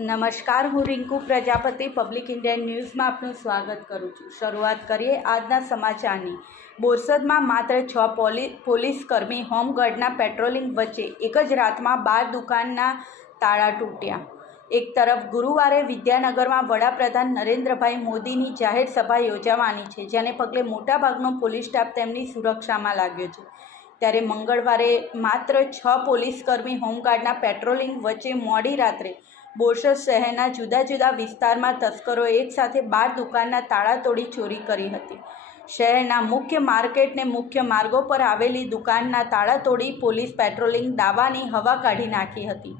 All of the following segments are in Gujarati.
નમસ્કાર, હું રિંકુ પ્રજાપતિ પબ્લિક ઇન્ડિયન ન્યૂઝમાં આપનું સ્વાગત કરું છું। શરૂઆત કરીએ આજના સમાચારની। બોરસદમાં માત્ર 6 પોલીસકર્મી હોમગાર્ડના પેટ્રોલિંગ વચ્ચે એક જ રાતમાં 12 દુકાનના તાળા તૂટ્યા। એક તરફ ગુરુવારે વિદ્યાનગરમાં વડાપ્રધાન નરેન્દ્રભાઈ મોદીની જાહેર સભા યોજાવાની છે, જેને પગલે મોટાભાગનો પોલીસ સ્ટાફ તેમની સુરક્ષામાં લાગ્યો છે, ત્યારે મંગળવારે માત્ર 6 પોલીસકર્મી હોમગાર્ડના પેટ્રોલિંગ વચ્ચે મોડી રાત્રે બોરસદ શહેરના જુદા જુદા વિસ્તારમાં તસ્કરોએ એકસાથે 12 દુકાનના તાળા તોડી ચોરી કરી હતી। શહેરના મુખ્ય માર્કેટ ને મુખ્ય માર્ગો પર આવેલી દુકાનના તાળા તોડી પોલીસ પેટ્રોલિંગ દાવાની હવા કાઢી નાખી હતી।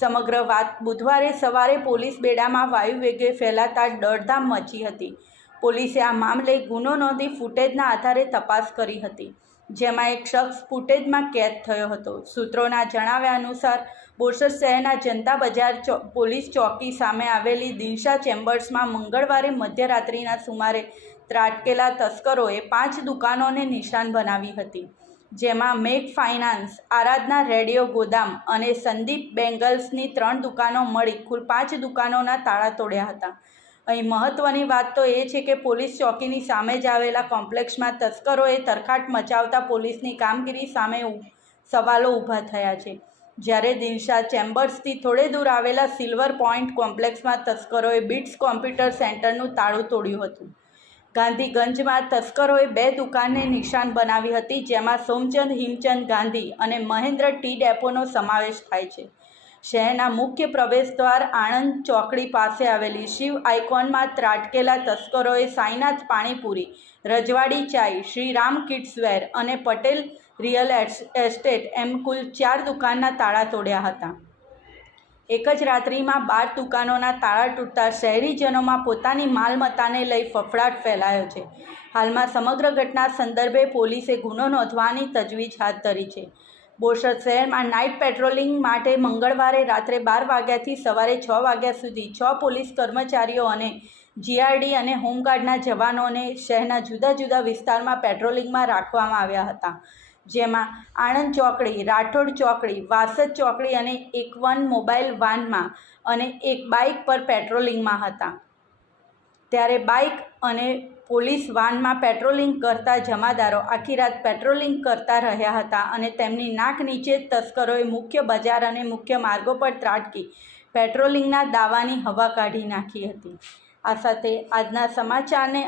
સમગ્ર વાત બુધવારે સવારે પોલીસ બેડામાં વાયુવેગે ફેલાતા દોડધામ મચી હતી। પોલીસે આ મામલે ગુનો નોંધી ફૂટેજના આધારે તપાસ કરી હતી, જેમાં એક શખ્સ ફૂટેજમાં કેદ થયો હતો। સૂત્રોના જણાવ્યા અનુસાર બોરસદ શહેરના જનતા બજાર પોલીસ ચોકી સામે આવેલી દિનશા ચેમ્બર્સમાં મંગળવારે મધ્યરાત્રિના સુમારે ત્રાટકેલા તસ્કરોએ 5 દુકાનોને નિશાન બનાવી હતી, જેમાં મેક ફાઇનાન્સ, આરાધના રેડિયો ગોદામ અને સંદીપ બેંગલ્સની 3 દુકાનો મળી કુલ 5 દુકાનોના તાળા તોડ્યા હતા। અહીં મહત્વની વાત તો એ છે કે પોલીસ ચોકીની સામે જ આવેલા કોમ્પ્લેક્સમાં તસ્કરોએ તરખાટ મચાવતા પોલીસની કામગીરી સામે સવાલો ઊભા થયા છે, જ્યારે દિનશા ચેમ્બર્સથી થોડે દૂર આવેલા સિલ્વર પોઈન્ટ કોમ્પ્લેક્સમાં તસ્કરોએ બિટ્સ કોમ્પ્યુટર સેન્ટરનું તાળું તોડ્યું હતું। ગાંધીગંજમાં તસ્કરોએ 2 દુકાનને નિશાન બનાવી હતી, જેમાં સોમચંદ હિમચંદ ગાંધી અને મહેન્દ્ર ટી ડેપોનો સમાવેશ થાય છે। શહેરના મુખ્ય પ્રવેશદ્વાર આણંદ ચોકડી પાસે આવેલી શિવ આઇકોનમાં ત્રાટકેલા તસ્કરોએ સાઈનાથ પાણીપુરી, રજવાડી ચાય, શ્રીરામ કિડ્સવેર અને પટેલ રિયલ એસ્ટેટ એમ કુલ 4 દુકાનના તાળા તોડ્યા હતા। એક જ રાત્રિમાં 12 દુકાનોના તાળા તૂટતા શહેરીજનોમાં પોતાની માલમત્તાને લઈ ફફડાટ ફેલાયો છે। હાલમાં સમગ્ર ઘટના સંદર્ભે પોલીસે ગુનો નોંધવાની તજવીજ હાથ ધરી છે। બોરસદ શહેરમાં નાઇટ પેટ્રોલિંગ માટે મંગળવારે રાત્રે 12 વાગ્યાથી સવારે 6 વાગ્યા સુધી 6 પોલીસ કર્મચારીઓ અને જીઆરડી અને હોમગાર્ડના જવાનોને શહેરના જુદા જુદા વિસ્તારમાં પેટ્રોલિંગમાં રાખવામાં આવ્યા હતા, જેમાં આણંદ ચોકડી, રાઠોડ ચોકડી, વાસદ ચોકડી અને એક મોબાઈલ વાનમાં અને એક બાઇક પર પેટ્રોલિંગમાં હતા। ત્યારે બાઇક અને પોલીસ વાનમાં પેટ્રોલિંગ કરતા જમાદારો આખી રાત પેટ્રોલિંગ કરતા રહ્યા હતા અને તેમની નાક નીચે જ તસ્કરોએ મુખ્ય બજાર અને મુખ્ય માર્ગો પર ત્રાટકી પેટ્રોલિંગના દાવાની હવા કાઢી નાખી હતી। આ સાથે આજના સમાચારને